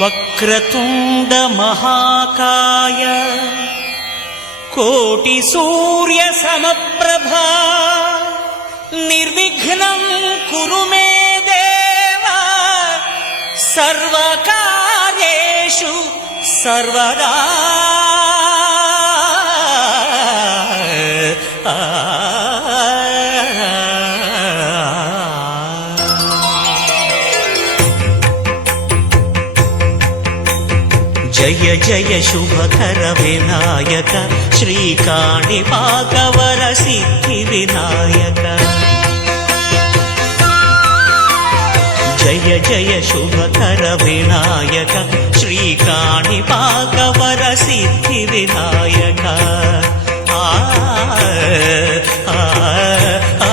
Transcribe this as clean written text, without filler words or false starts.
వక్రతుండ మహాకాయ కోటి సూర్య సమప్రభా నిర్విఘ్నం కురు మే దేవ సర్వకార్యేషు సర్వదా. జయ జయ శుభకర వినాయక శ్రీకాణిపాకవర సిద్ధి వినాయక. జయ జయ శుభకర వినాయక శ్రీకాణిపాకవర సిద్ధి వినాయక. ఆ ఆ ఆ